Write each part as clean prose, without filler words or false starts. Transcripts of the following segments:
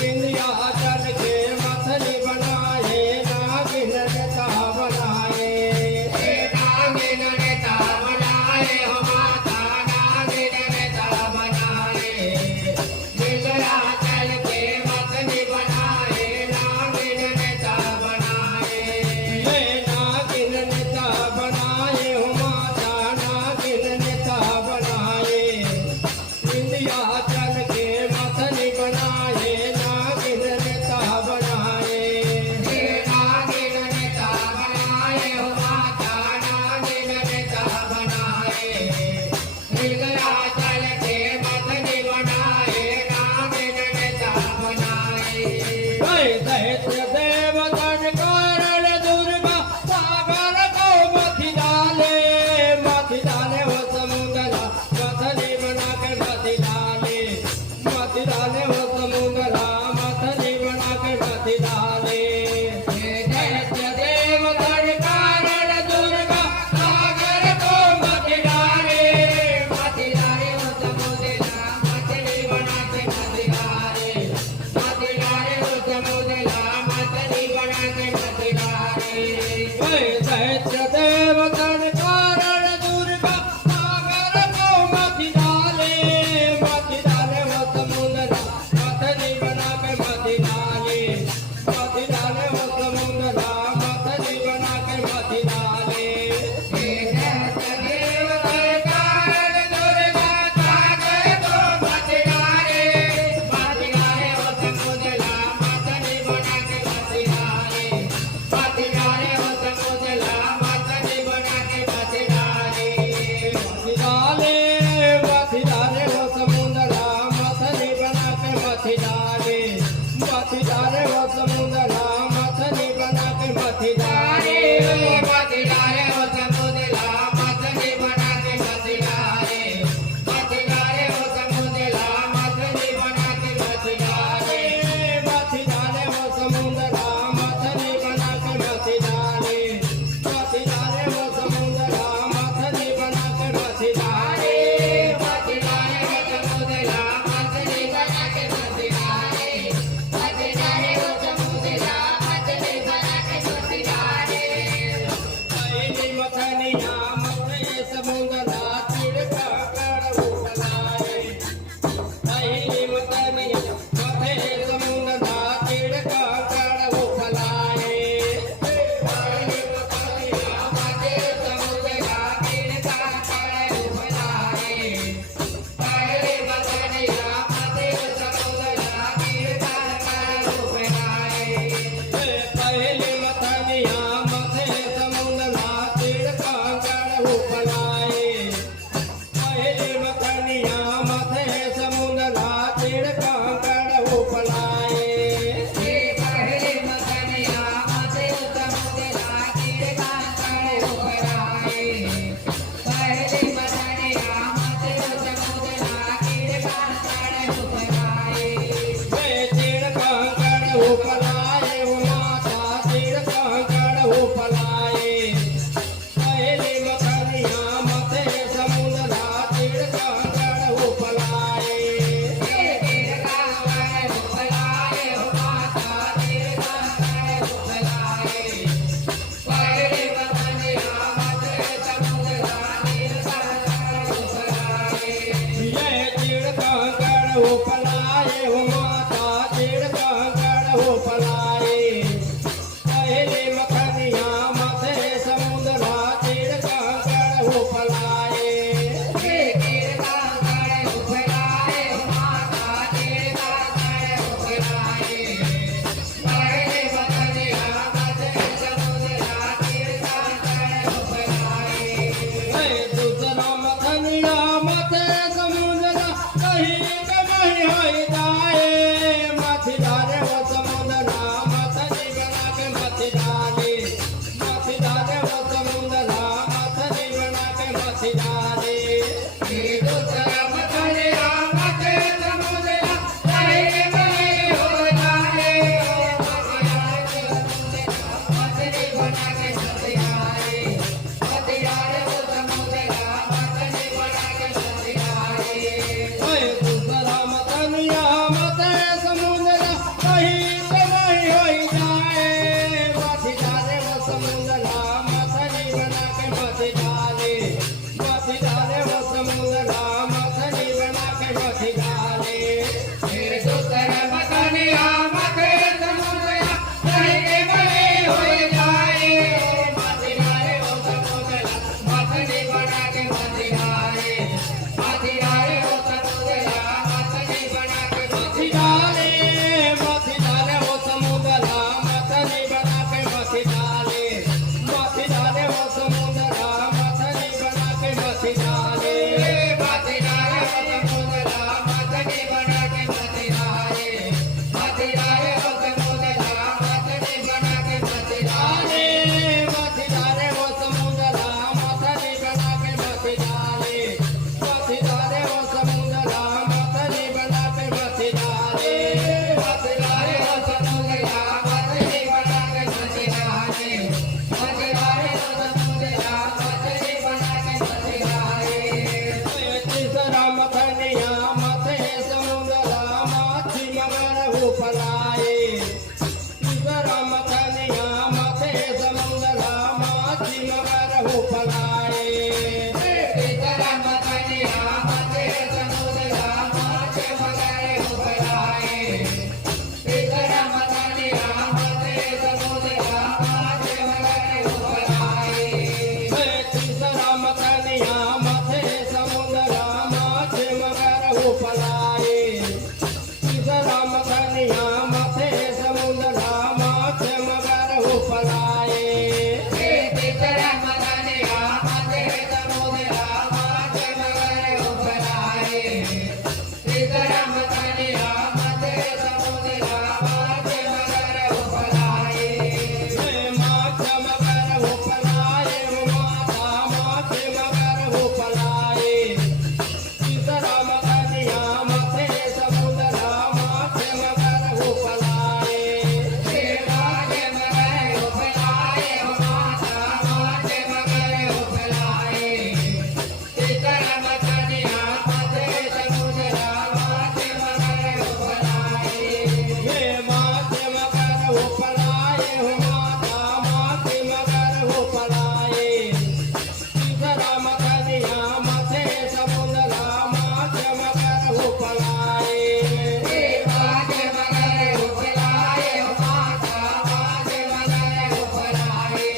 विंध्याचल के मथनी बनाए नागिन नेता बनाए नागिन नेता बनाए हो माता नागिन नेता बनाए विंध्याचल के मथनी बनाए नागिन नेता बनाए नागिन नेता बनाए हो माता नागिन नेता बनाए विंध्याचल के मथनी बनाए नागिन नेता बनाए नागिन नेता बनाए हो माता नागिन नेता बनाए विंध्याचल के मथनी बनाए नागिन नेता बनाए दैत्य देवगण कारण दुर्गा सागर को मथी डाले हो समुद्रा मथनी बना कर मथी डाले हो समुद्रा मथनी बना कर मथी डाले दैत्य देवगण कारण दुर्गा सागर को मथी डाले हो समुद्रा मथनी बना कर मथी डाले हो समुद्रा मथनी बना कर मथी डाले दैत्य देवगण कारण दुर्गा सागर को मथी डाले हो समुद्रा मथनी बना कर मथी डाले हो समुद्रा मथनी बना कर मथी डाले दैत्य देवगण कारण दुर्गा सागर को मथी डाले हो समुद्रा मथनी बना कर मथी डाले हो समुद्रा मथनी बना कर मथी डाले मथी डाले हो समुद्रा मथनी बना कर मथी डाले हो समुद्रा मथनी बना कर मथी डाले मथी डाले हो समुद्रा मथनी बना कर मथी डाले हो समुद्रा मथनी बना कर मथी डाले मथी डाले हो समुद्रा मथनी बना कर मथी डाले हो समुद्रा मथनी बना कर मथी डाले मथी डाले हो समुद्रा मथनी बना कर मथी डाले हो समुद्रा मथनी बना कर मथी डाले पहली मथनिया मथे समुद्रा तिड़का कर उठलाए पहली मथनिया मथे समुद्रा तिड़का कर उठलाए पहली मथनिया मथे समुद्रा तिड़का कर उठलाए पहली मथनिया मथे समुद्रा तिड़का कर उठलाए पहली मथनिया मथे समुद्रा तिड़का कर उठलाए पहली मथनिया मथे समुद्रा तिड़का कर उठलाए पहली मथनिया मथे समुद्रा तिड़का कर उठलाए पहली मथनिया मथे समुद्रा तिड़का कर उठलाए तिड़का कर उठलाए हो माता तिड़का कर उठलाए पहली मथनिया मथे समुद्रा तिड़का कर उठलाए तिड़का कर उठलाए हो माता तिड़का कर उठलाए पहली मथनिया मथे समुद्रा तिड़का कर उठलाए तिड़का कर उठलाए हो माता तिड़का कर उठलाए पहली मथनिया मथे समुद्रा तिड़का कर उठलाए तिड़का कर उठलाए हो माता तिड़का कर उठलाए पहली मथनिया मथे समुद्रा तिड़का कर उठलाए दूसरा मथनिया मथे समुद्रा कहीं कहीं होई जाए ઉપલાય તીસરા મથનિયા માથે સમુદ્રા માછી મગર ઉપલાય તીસરા મથનિયા માથે સમુદ્રા માછી મગર ઉપલાય તીસરા મથનિયા માથે સમુદ્રા માછી મગર ઉપલાય તીસરા મથનિયા માથે સમુદ્રા માછી મગર ઉપલાય તીસરા મથનિયા માથે સમુદ્રા માછી મગર ઉપલાય તીસરા મથનિયા માથે સમુદ્રા માછી મગર ઉપલાય તીસરા મથનિયા માથે સમુદ્રા માછી મગર ઉપલાય માછ મગર ઉપલાય માતા માછી મગર ઉપલાય તીસરા મથનિયા માથે સમુદ્રા માછી મગર ઉપલાય માછ મગર ઉપલાય માતા માછી મગર ઉપલાય તીસરા મથનિયા માથે સમુદ્રા માછી મગર ઉપલાય માછ મગર ઉપલાય માતા માછી મગર ઉપલાય તીસરા મથનિયા માથે સમુદ્રા માછી મગર ઉપલાય માછ મગર ઉપલાય માતા માછી મગર ઉપલાય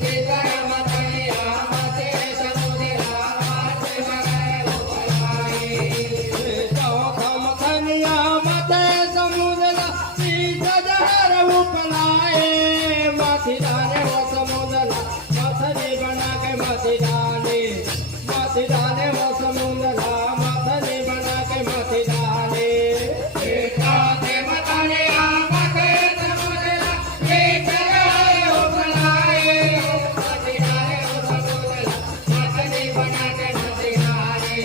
તીસરા મથનિયા માથે સમુદ્રા માછી મગર ઉપલાય ચોથા મથનિયા માથે સમુદ્રા તીસરા ઉપલાય માથી ડાલે વો સમુદ્રા માથની બના કે માથી ડાલે માથી ડાલે વો સમુદ્રા માથની બના કે માથી ડાલે ચોથે મથનિયા માથે સમુદ્રા તીસરા ઉપલાય માથી ડાલે વો સમુદ્રા માથની બના કે માથી ડાલે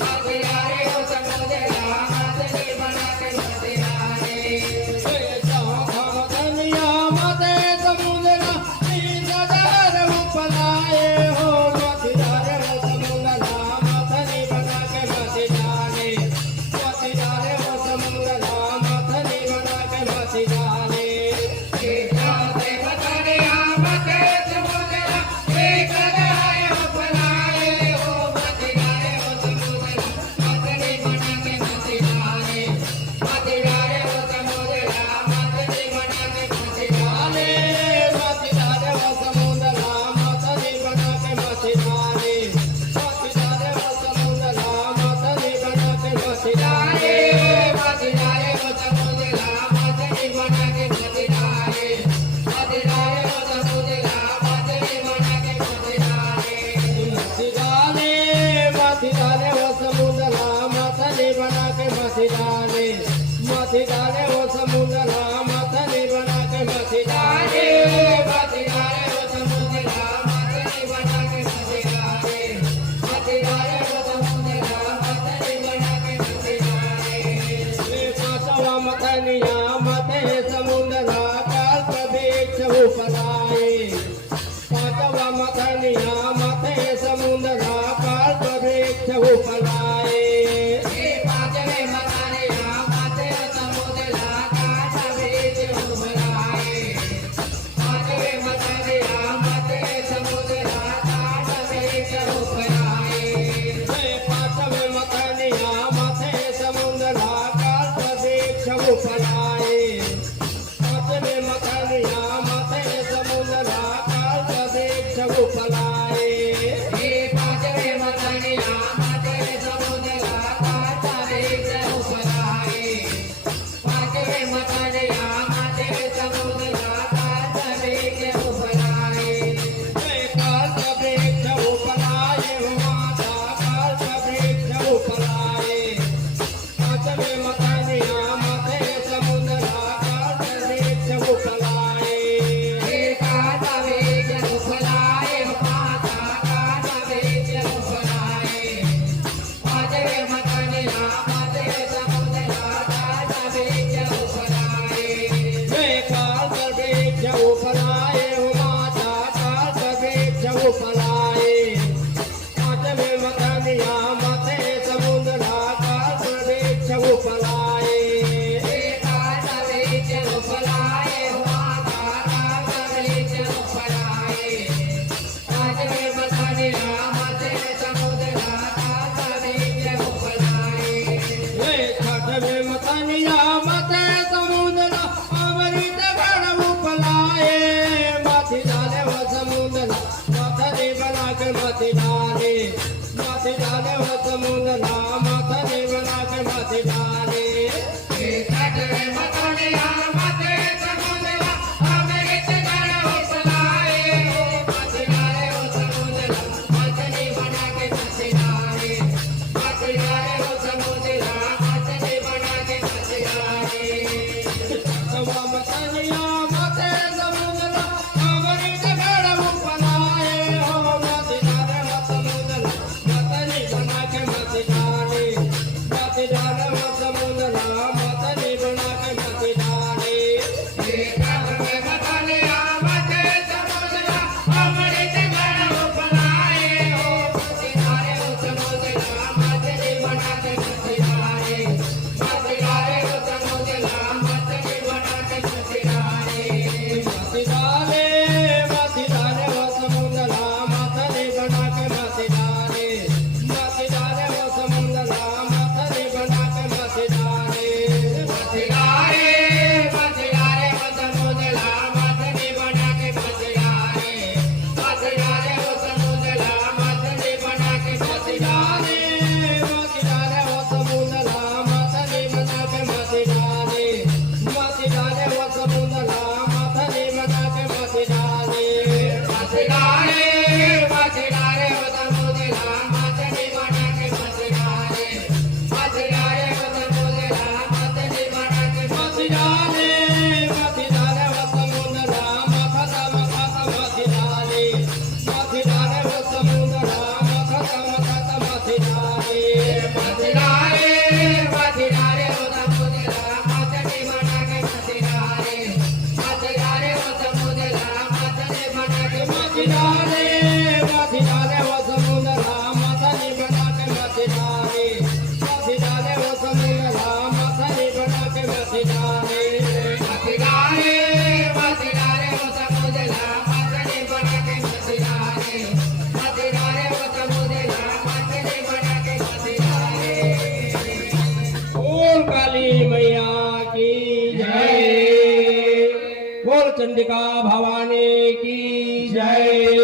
માથી ડાલે વો સમુદ્રા માથની બના કે માથી ડાલે ચોથા મથનિયા માથે સમુદ્રા તીસરા ઉપલાય હો માથી ડાલે વો સમુદ્રા માથની બના કે માથી ડાલે માથી ડાલે વો સમુદ્રા માથની બના કે માથી ડાલે ચોથે મથનિયા માથે સમુદ્રા તીસરા ઉપલાય હો માથી ડાલે વો સમુદ્રા માથની બના કે માથી ડાલે માથી ડાલે વો સમુદ્રા માથની બના કે માથી ડાલે માથી ડાલે વો સમુદ્રા માથની બના કે માથી ડાલે માથી ડાલે વો સમુદ્રા માથની બના કે માથી ડાલે માથી ડાલે વો સમુદ્રા માથની બના કે માથી ડાલે માથી ડાલે વો સમુદ્રા માથની બના કે માથી ડાલે માથી ડાલે માથી ડાલે વો સમુદ્રા માથની બના કે માથી ડાલે માથી ડાલે વો સમુદ્રા માથની બના કે માથી ડાલે માથી ડાલે વો સમુદ્રા માથની બના કે માથી ડાલે માથી ડાલે વો સમુદ્રા માથની બના કે માથી ડાલે પાંચવા મથનિયા માથે સમુદ્રા કલ્પવૃક્ષ ઉપલાય પાંચવા મથનિયા માથે સમુદ્રા કલ્પવૃક્ષ ઉપલાય પાંચમે મથનિયા માથે સમુદ્રા કલ્પવૃક્ષ ઉપલાય પાંચમે મથનિયા માથે સમુદ્રા કલ્પવૃક્ષ ઉપલાય પાંચમે મથનિયા માથે સમુદ્રા કલ્પવૃક્ષ ઉપલાય मथनिया मथे समुद्र अमृत गण उपलाए माथी डाले वो समुद्र मथनी बना के माथी डाले वो समुद्र मथनी बना के माथी डाले मथनिया मथे समुद्र अमृत गण उपलाए माथी डाले वो समुद्र मथनी बना के माथी डाले वो समुद्र मथनी बना के माथी डाले मथनिया मथे समुद्र अमृत गण उपलाए हो माथी डाले वो समुद्र मथनी बना के माथी डाले वो समुद्र मथनी बना के माथी डाले मथनिया मथे समुद्र अमृत गण उपलाए हो माथी डाले वो समुद्र मथनी बना के माथी डाले वो समुद्र मथनी बना के माथी डाले माथी डाले वो समुद्र मथनी बना के माथी डाले वो समुद्र मथनी बना के माथी डाले वो समुद्र मथनी बना के माथी डाले वो समुद्र मथनी बना के माथी डाले वो समुद्र मथनी बना के माथी डाले वो समुद्र मथनी बना के माथी डाले वो समुद्र मथनी बना के माथी डाले वो समुद्र मथनी बना के माथी डाले वो समुद्र मथता माथी डाले वो समुद्र मथता माथी डाले वो समुद्र मथनी बना के माथी डाले वो समुद्र मथनी बना के माथी डाले वो समुद्र मथनी बना के माथी डाले वो समुद्र मथनी बना के माथी डाले वो समुद्र मथनी बना के माथी डाले वो समुद्र मथनी बना के माथी डाले बोल काली मैया की जय बोल चंडिका भवानी की जय